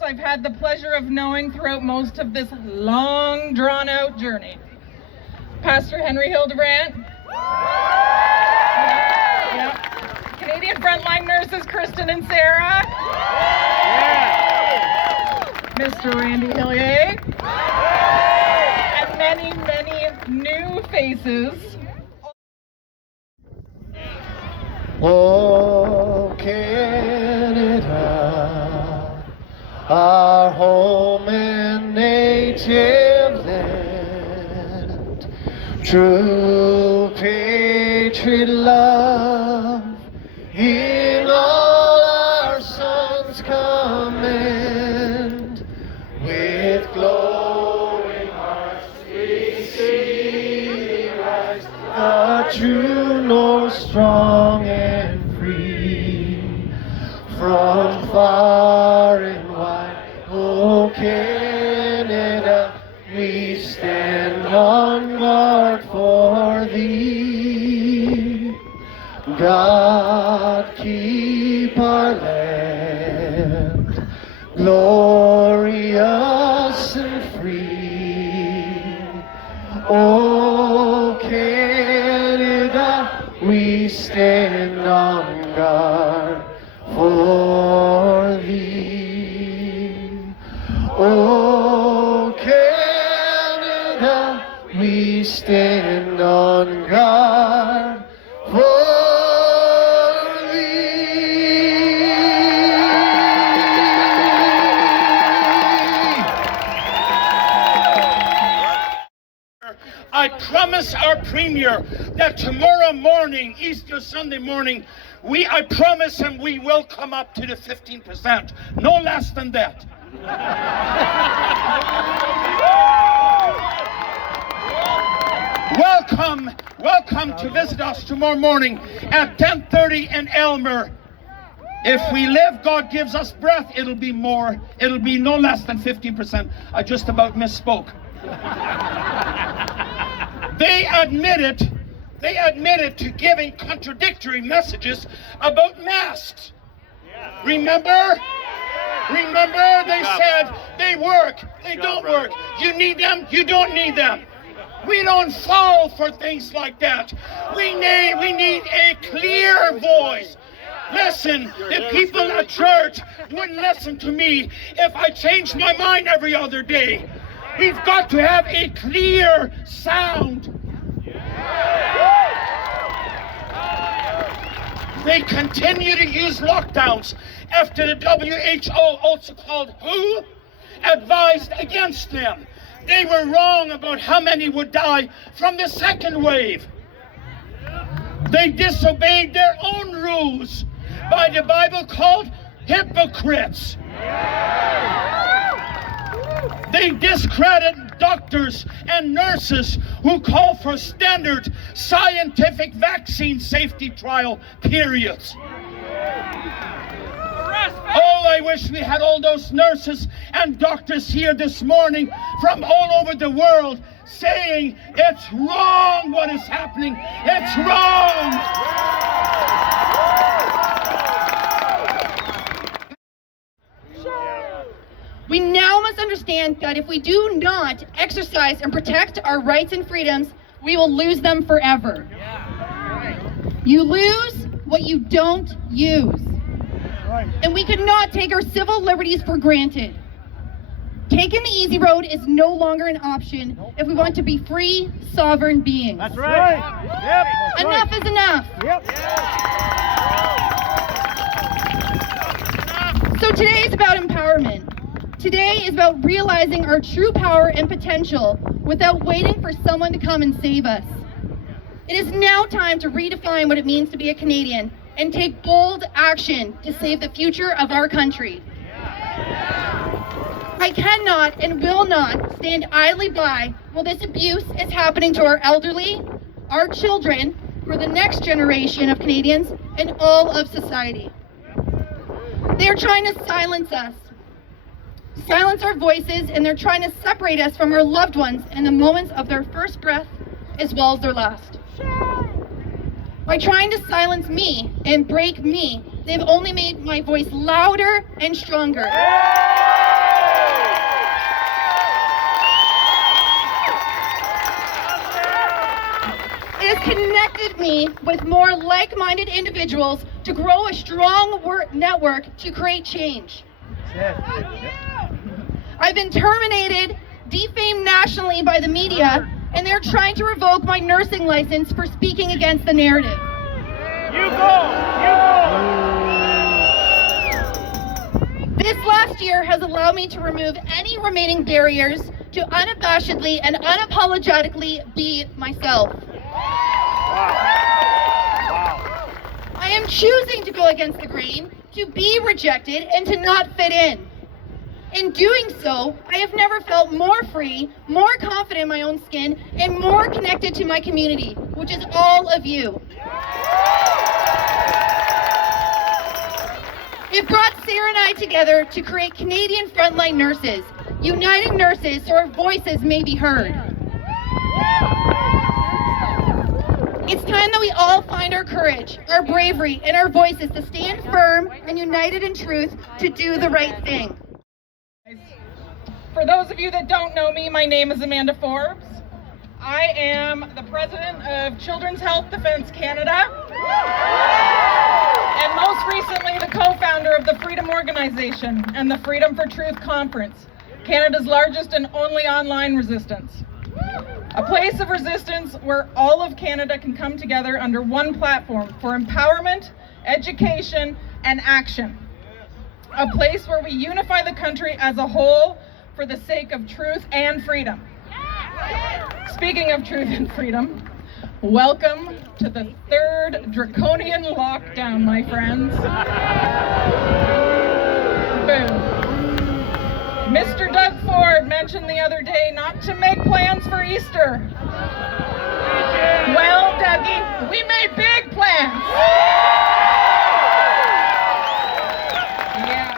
I've had the pleasure of knowing throughout most of this long, drawn-out journey. Pastor Henry Hildebran. Yeah. Canadian Frontline nurses Kristen and Sarah. Mr. Randy Hillier. And many, many new faces. Oh, Canada, our home and native land, true patriot love in all our sons command. With glowing hearts we see thee rise, a true north strong and free, from far and wide. Oh, Canada, we stand on guard for thee. God keep our land glorious and free. Oh, Canada, we stand on guard for thee. Oh, Canada, we stand on guard for I promise our Premier that tomorrow morning, Easter Sunday morning, I promise him we will come up to the 15%, no less than that. Welcome to visit us tomorrow morning at 10:30 in Elmer. If we live, God gives us breath, it'll be more, it'll be no less than 15%. I just about misspoke. They admitted to giving contradictory messages about masks. Remember? They said they work, they don't work. You need them, you don't need them. We don't fall for things like that. We need a clear voice. Listen, the people at church wouldn't listen to me if I changed my mind every other day. We've got to have a clear sound. They continue to use lockdowns after the WHO, also called WHO, advised against them. They were wrong about how many would die from the second wave. They disobeyed their own rules, by the Bible called hypocrites. They discredit doctors and nurses who call for standard scientific vaccine safety trial periods. Oh, I wish we had all those nurses and doctors here this morning from all over the world saying it's wrong what is happening. It's wrong. We now must understand that if we do not exercise and protect our rights and freedoms, we will lose them forever. You lose what you don't use. And we cannot take our civil liberties for granted. Taking the easy road is no longer an option if we want to be free, sovereign beings. That's right. Yep. Enough is enough. Yep. So today is about empowerment. Today is about realizing our true power and potential without waiting for someone to come and save us. It is now time to redefine what it means to be a Canadian and take bold action to save the future of our country. I cannot and will not stand idly by while this abuse is happening to our elderly, our children, for the next generation of Canadians, and all of society. They are trying to silence us, silence our voices, and they're trying to separate us from our loved ones in the moments of their first breath as well as their last. By trying to silence me and break me, they've only made my voice louder and stronger. It has connected me with more like-minded individuals to grow a strong network to create change. I've been terminated, defamed nationally by the media, and they're trying to revoke my nursing license for speaking against the narrative. You go! This last year has allowed me to remove any remaining barriers to unabashedly and unapologetically be myself. I am choosing to go against the grain, to be rejected, and to not fit in. In doing so, I have never felt more free, more confident in my own skin, and more connected to my community, which is all of you. It brought Sarah and I together to create Canadian Frontline Nurses, uniting nurses so our voices may be heard. It's time that we all find our courage, our bravery, and our voices to stand firm and united in truth to do the right thing. For those of you that don't know me, my name is Amanda Forbes. I am the president of Children's Health Defence Canada, and most recently the co-founder of the Freedom Organization and the Freedom for Truth Conference, Canada's largest and only online resistance. A place of resistance where all of Canada can come together under one platform for empowerment, education, and action. A place where we unify the country as a whole for the sake of truth and freedom. Speaking of truth and freedom, welcome to the third draconian lockdown, my friends. Boom. Mr. Doug Ford mentioned the other day not to make plans for Easter. Well, Dougie, we made big plans. Yeah.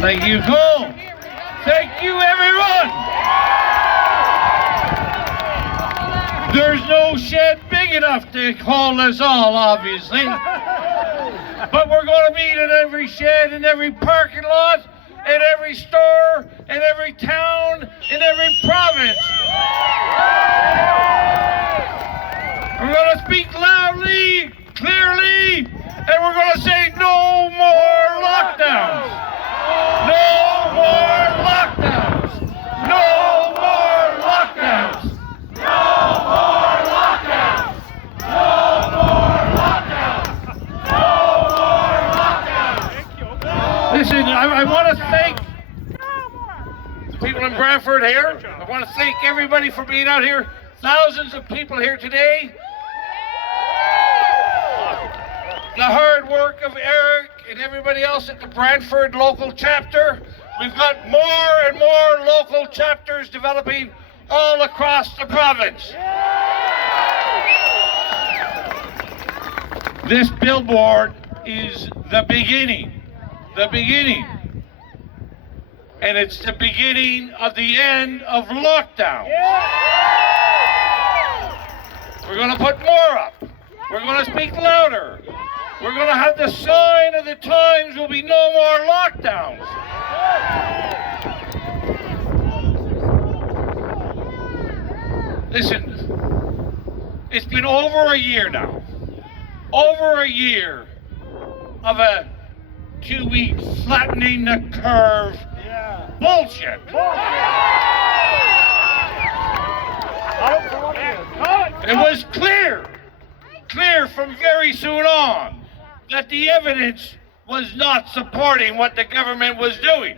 Thank you, Cole. Thank you, everyone. There's no shed big enough to hold us all, obviously. But we're going to meet in every shed, in every parking lot, in every store, in every town, in every province. We're going to speak loudly, clearly, and we're going to say no more lockdowns. No more lockdowns! No more lockdowns! No more lockdowns! No more lockdowns! No more lockdowns! Listen, I want to thank the people in Brantford here. I want to thank everybody for being out here. Thousands of people here today. The hard work of Eric and everybody else at the Brantford local chapter. We've got more and more local chapters developing all across the province. This billboard is the beginning. The beginning. And it's the beginning of the end of lockdown. We're going to put more up. We're going to speak louder. We're going to have the sign of the times will be no more lockdowns. Listen, it's been over a year now. Over a year of a 2-week flattening the curve bullshit. It was clear from very soon on that the evidence was not supporting what the government was doing.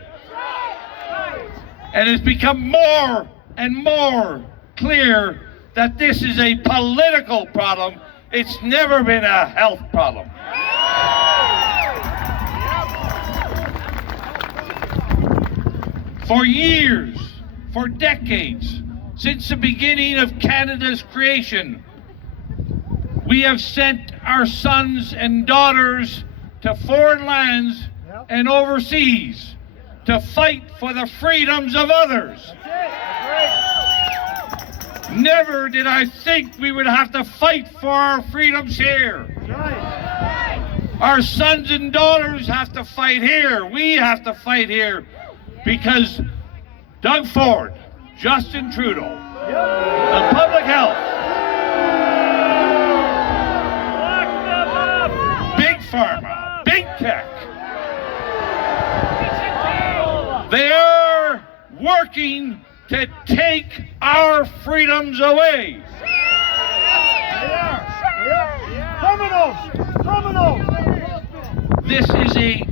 And it's become more and more clear that this is a political problem. It's never been a health problem. For years, for decades, since the beginning of Canada's creation, we have sent our sons and daughters to foreign lands and overseas to fight for the freedoms of others. Never did I think we would have to fight for our freedoms here. Our sons and daughters have to fight here. We have to fight here because Doug Ford, Justin Trudeau, and public health, big pharma, big tech, they are working to take our freedoms away. This is a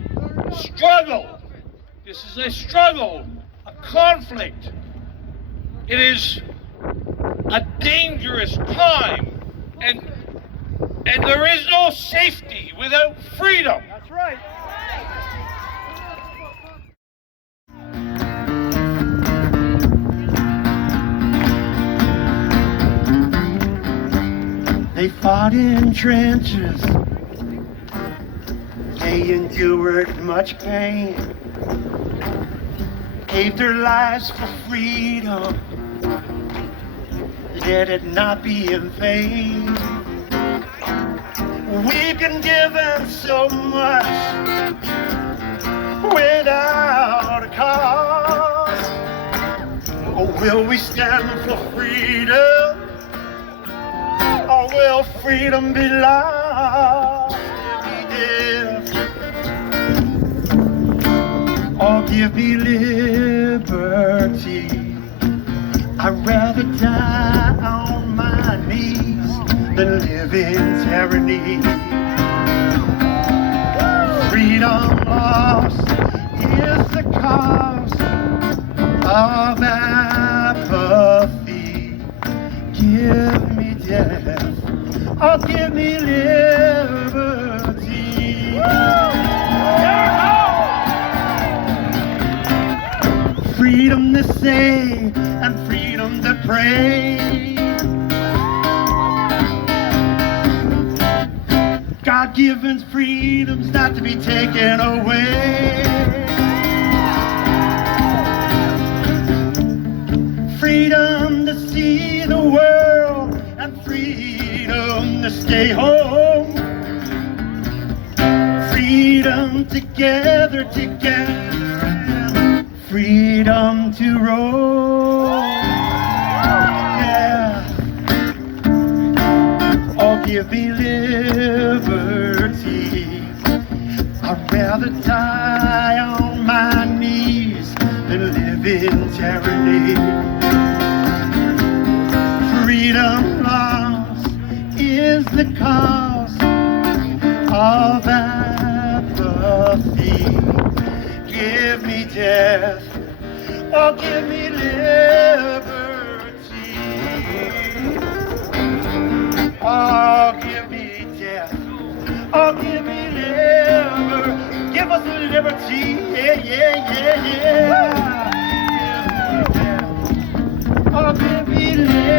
struggle. This is a struggle, a conflict. It is a dangerous time, and there is no safety without freedom. That's right. They fought in trenches. They endured much pain. Gave their lives for freedom. Let it not be in vain. We've been given so much without a cause. Or will we stand for freedom? Or will freedom be lost? Or give me liberty. I'd rather die on my knees than live in tyranny. Freedom lost is the cost of apathy. Give me death, or give me liberty. Freedom to say and freedom to pray. God-given freedoms not to be taken away. Freedom to see the world and freedom to stay home. Freedom to gather together. Freedom to roam, yeah. Or give me liberty. I'd rather die on my knees than live in tyranny. Freedom lost is the cost of apathy. Give me death, or give me liberty. Oh, give me death, or give me liberty. Give us liberty, yeah, yeah, yeah, yeah. Give me death, or give me liberty.